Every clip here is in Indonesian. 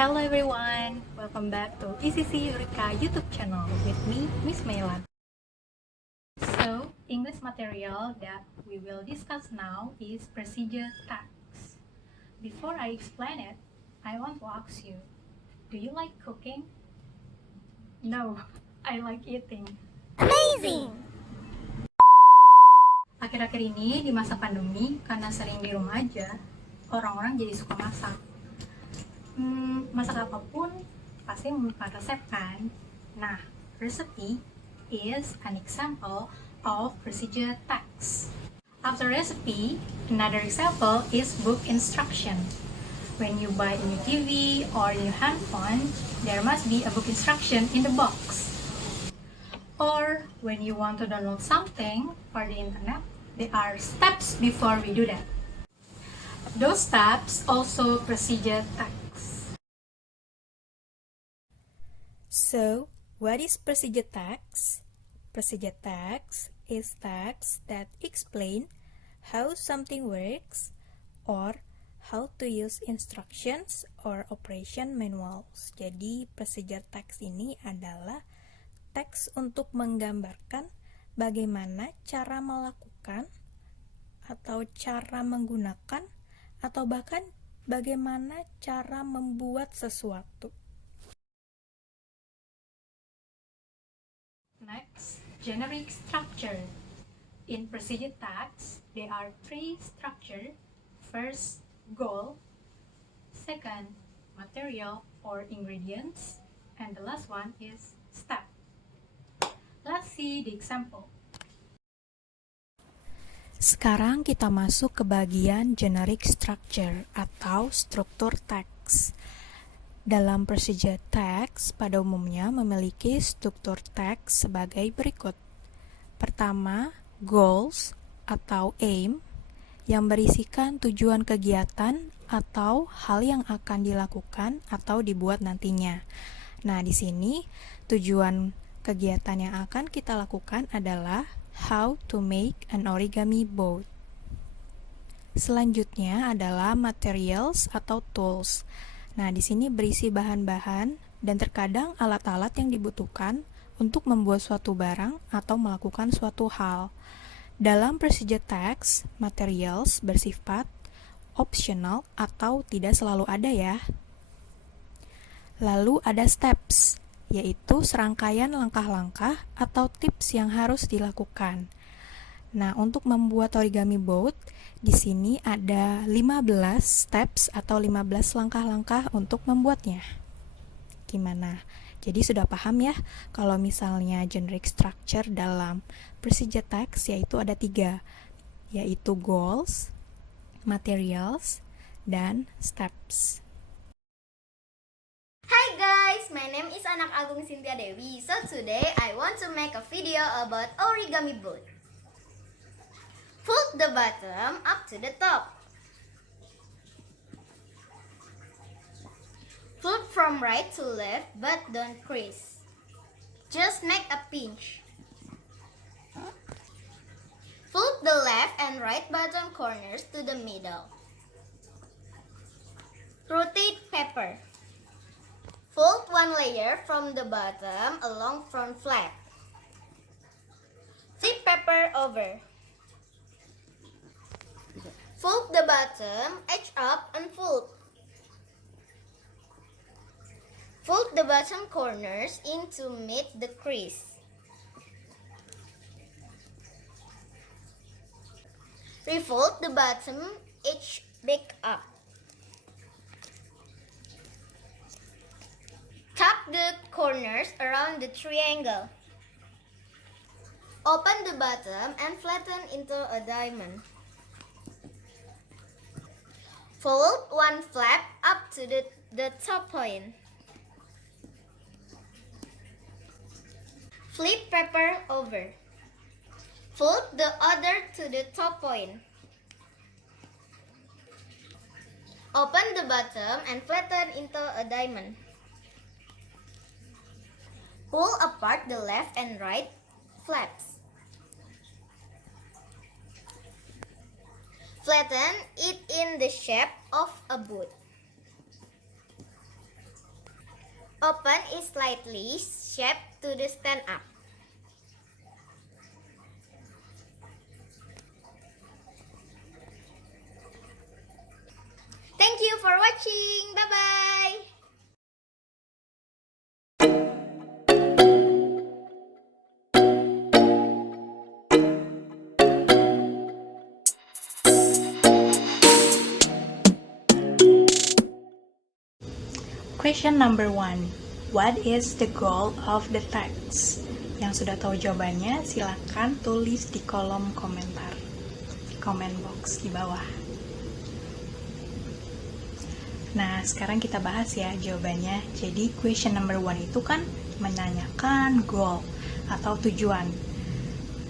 Hello everyone, welcome back to ECC Eureka YouTube channel with me, Miss Mailan. So, English material that we will discuss now is procedure tags. Before I explain it, I want to ask you, do you like cooking? No, I like eating. Amazing! Akhir-akhir ini di masa pandemi, karena sering di rumah aja, orang-orang jadi suka masak. Masak apapun pasti membutuhkan resep kan? Nah, recipe is an example of procedure text. After recipe, another example is book instruction. When you buy a new TV or new handphone, there must be a book instruction in the box. Or when you want to download something for the internet, there are steps before we do that. Those steps also procedure text. So, what is procedure text? Procedure text is text that explain how something works or how to use instructions or operation manuals. Jadi, procedure text ini adalah teks untuk menggambarkan bagaimana cara melakukan atau cara menggunakan atau bahkan bagaimana cara membuat sesuatu. Next, generic structure. In procedure text, there are three structures. First, goal. Second, material or ingredients. And the last one is step. Let's see the example. Sekarang kita masuk ke bagian generic structure atau struktur teks. Dalam procedure text, pada umumnya memiliki struktur teks sebagai berikut. Pertama, goals atau aim yang berisikan tujuan kegiatan atau hal yang akan dilakukan atau dibuat nantinya. Nah, di sini tujuan kegiatan yang akan kita lakukan adalah how to make an origami board. Selanjutnya adalah materials atau tools. Nah, di sini berisi bahan-bahan dan terkadang alat-alat yang dibutuhkan untuk membuat suatu barang atau melakukan suatu hal. Dalam procedure text, materials bersifat optional atau tidak selalu ada ya. Lalu ada steps, yaitu serangkaian langkah-langkah atau tips yang harus dilakukan. Nah, untuk membuat origami board, di sini ada 15 steps atau 15 langkah-langkah untuk membuatnya. Gimana? Jadi sudah paham ya, kalau misalnya generic structure dalam procedure text yaitu ada 3, yaitu goals, materials, dan steps. Hi guys, my name is Anak Agung Cynthia Dewi. So today I want to make a video about origami board. Fold the bottom up to the top. Fold from right to left but don't crease. Just make a pinch. Fold the left and right bottom corners to the middle. Rotate paper. Fold one layer from the bottom along front flap. Flip paper over. Fold the bottom edge up and fold. Fold the bottom corners in to meet the crease. Refold the bottom edge back up. Tap the corners around the triangle. Open the bottom and flatten into a diamond. Fold one flap up to the top point. Flip paper over. Fold the other to the top point. Open the bottom and flatten into a diamond. Pull apart the left and right flaps. Flatten it in the shape of a boot. Open is slightly shaped to the stand up. Thank you for watching. Bye-bye. Question number 1. What is the goal of the text? Yang sudah tahu jawabannya, silakan tulis di kolom komentar, comment box di bawah. Nah, sekarang kita bahas ya jawabannya. Jadi, question number 1 itu kan menanyakan goal atau tujuan.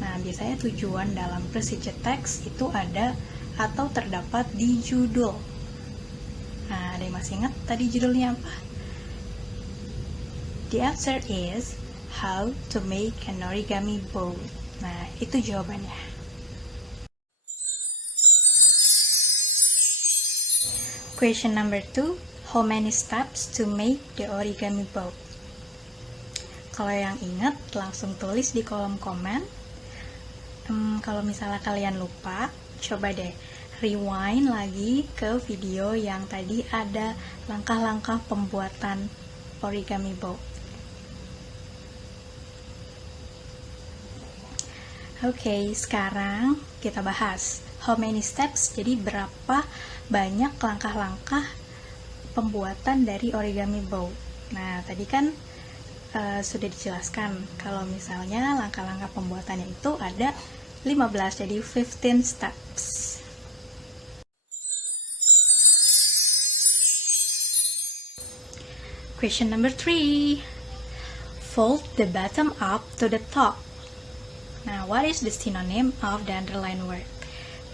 Nah, biasanya tujuan dalam procedure text itu ada atau terdapat di judul. Nah, ada yang masih ingat tadi judulnya apa? The answer is How to Make an Origami Boat. Nah, itu jawabannya. Question number 2. How many steps to make the origami boat? Kalau yang ingat, langsung tulis di kolom komen. Kalau misalnya kalian lupa, coba deh rewind lagi ke video yang tadi ada langkah-langkah pembuatan origami boat. Oke, sekarang kita bahas how many steps, jadi berapa banyak langkah-langkah pembuatan dari origami boat. Nah, tadi kan sudah dijelaskan kalau misalnya langkah-langkah pembuatannya itu ada 15, jadi 15 steps. Question number 3. Fold the bottom up to the top. Nah, what is the synonym of the underline word?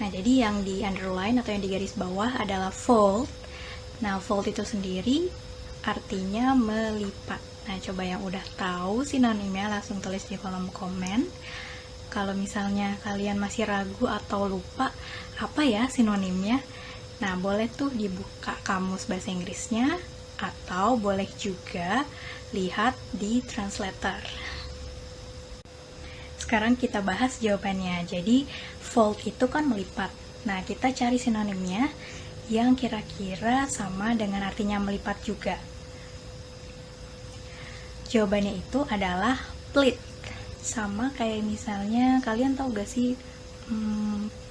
Nah, jadi yang di underline atau yang di garis bawah adalah fold. Nah, fold itu sendiri artinya melipat. Nah, coba yang udah tahu sinonimnya langsung tulis di kolom komen. Kalau misalnya kalian masih ragu atau lupa apa ya sinonimnya, nah boleh tuh dibuka kamus bahasa Inggrisnya atau boleh juga lihat di translator. Sekarang kita bahas jawabannya. Jadi, fold itu kan melipat. Nah, kita cari sinonimnya yang kira-kira sama dengan artinya melipat juga. Jawabannya itu adalah pleat. Sama kayak misalnya, kalian tahu gak sih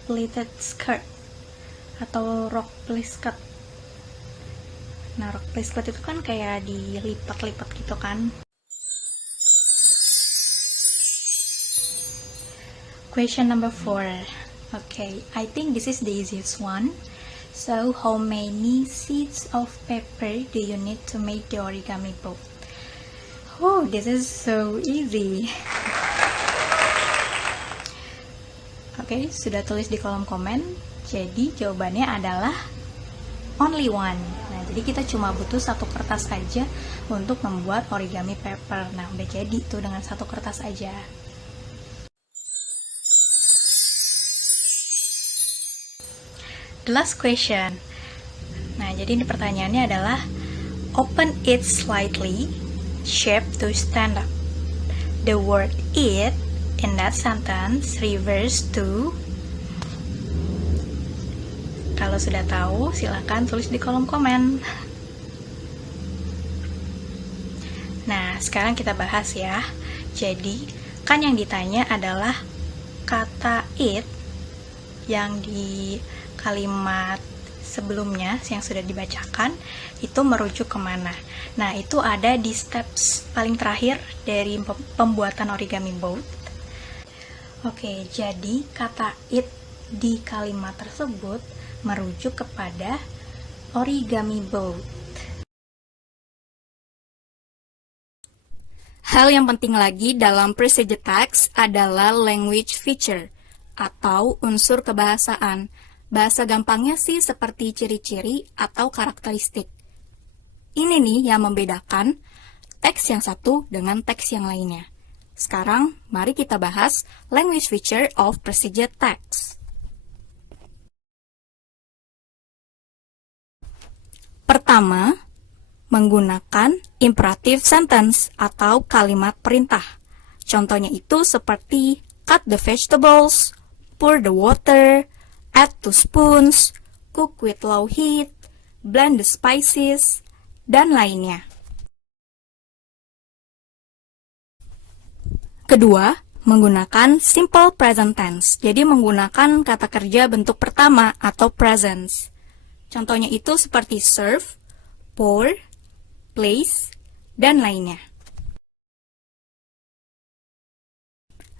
pleated skirt atau rok pleat skirt. Nah, rok pleat skirt itu kan kayak dilipat-lipat gitu kan. Question number 4. Okay, I think this is the easiest one. So, how many sheets of paper do you need to make the origami boat? Oh, this is so easy. Okay, sudah tulis di kolom komen. Jadi, jawabannya adalah only one. Nah, jadi kita cuma butuh satu kertas aja untuk membuat origami paper. Nah, udah jadi tuh dengan satu kertas aja. The last question. Nah, jadi ini pertanyaannya adalah open it slightly, shape to stand up. The word it in that sentence refers to. Kalau sudah tahu, silakan tulis di kolom komen. Nah, sekarang kita bahas ya. Jadi, kan yang ditanya adalah kata it yang di kalimat sebelumnya yang sudah dibacakan itu merujuk kemana. Nah, itu ada di steps paling terakhir dari pembuatan origami boat. Oke, jadi kata it di kalimat tersebut merujuk kepada origami boat. Hal yang penting lagi dalam procedure text adalah language feature atau unsur kebahasaan. Bahasa gampangnya sih seperti ciri-ciri atau karakteristik. Ini nih yang membedakan teks yang satu dengan teks yang lainnya. Sekarang, mari kita bahas language feature of procedure text. Pertama, menggunakan imperative sentence atau kalimat perintah. Contohnya itu seperti cut the vegetables, pour the water, add 2 spoons, cook with low heat, blend the spices, dan lainnya. Kedua, menggunakan simple present tense. Jadi menggunakan kata kerja bentuk pertama atau presence. Contohnya itu seperti serve, pour, place, dan lainnya.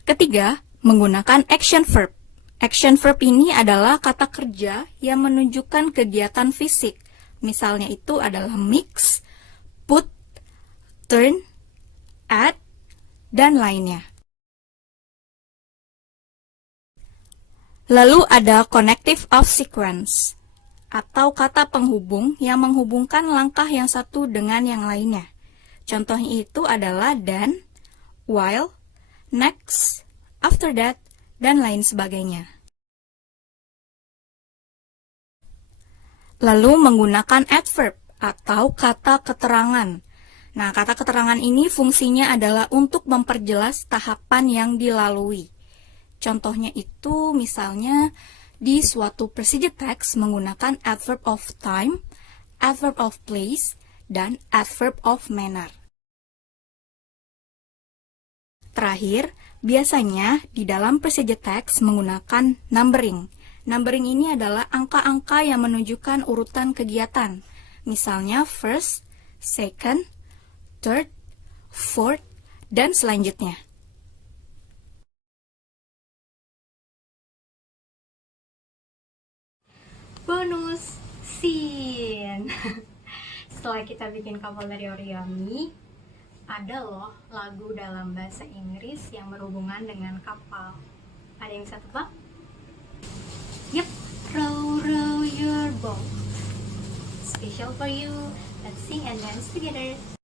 Ketiga, menggunakan action verb. Action verb ini adalah kata kerja yang menunjukkan kegiatan fisik. Misalnya itu adalah mix, put, turn, add, dan lainnya. Lalu ada connective of sequence, atau kata penghubung yang menghubungkan langkah yang satu dengan yang lainnya. Contohnya itu adalah then, while, next, after that, dan lain sebagainya. Lalu menggunakan adverb, atau kata keterangan. Nah, kata keterangan ini fungsinya adalah untuk memperjelas tahapan yang dilalui. Contohnya itu misalnya di suatu procedure text menggunakan adverb of time, adverb of place, dan adverb of manner. Terakhir, biasanya di dalam procedure text menggunakan numbering. Numbering ini adalah angka-angka yang menunjukkan urutan kegiatan. Misalnya first, second, third, fourth, dan selanjutnya. Bonus scene. Setelah kita bikin couple dari Origami, ada loh lagu dalam bahasa Inggris yang berhubungan dengan kapal. Ada yang bisa tebak? Yep, row row your boat. Special for you. Let's sing and dance together.